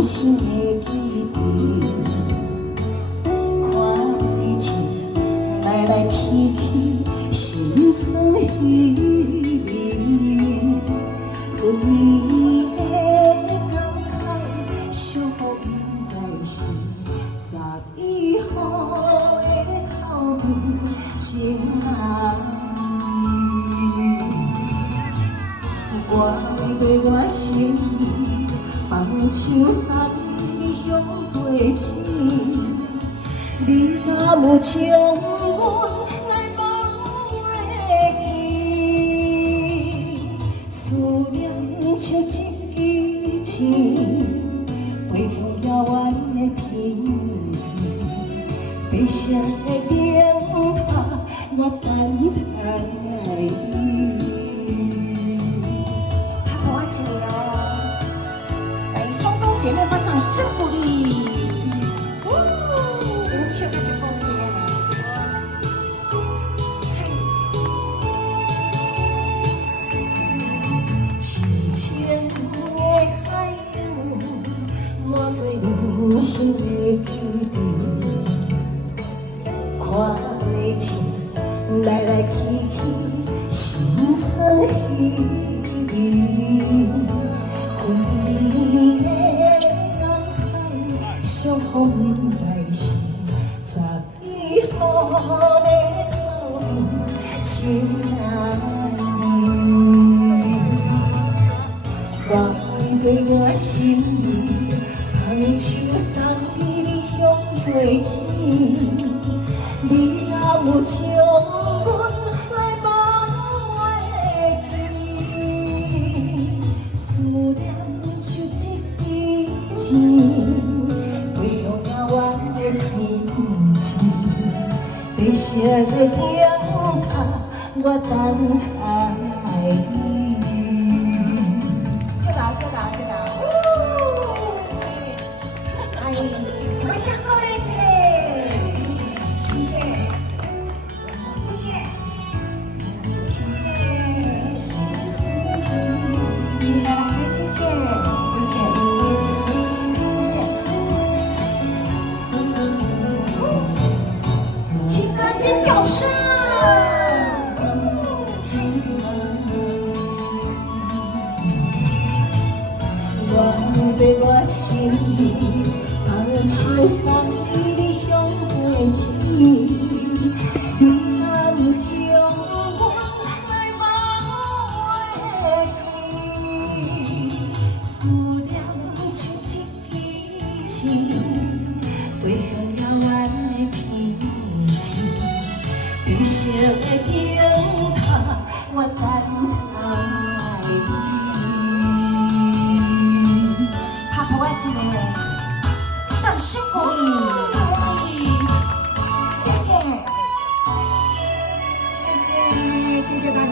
人生的基地，看袂清来来去去，心酸稀微。分离的感觉，惜福永在心。12号的头面，情人。我为我心意，放手送你向过情，你敢有将阮来放袂记？思念像一支箭，飞向遥远的天边，悲伤的灯塔，我等待你。一个哦，来双冬姐妹把掌声鼓励。我们唱歌就够接了。清浅的海洋，我对人生的基地，看袂清来来去去，心酸稀微。分离的感慨，伤风在心。12号的头面，情人。我对我心意，放手送你向过情，你敢有将阮来放袂记？思念像一支箭，飞向遥远的天际，悲伤的灯塔，我等待你。哎，我们下课了，姐，谢谢，谢谢，谢谢，谢谢大家，谢谢，谢谢，谢谢，请个尖叫声。我对我心意，放手送你向过情，你敢有将阮来放袂记？思念像一支箭，飞向遥远的天际，悲伤的灯塔，我等待你。我一个掌声鼓励，谢谢，谢谢，谢谢大哥。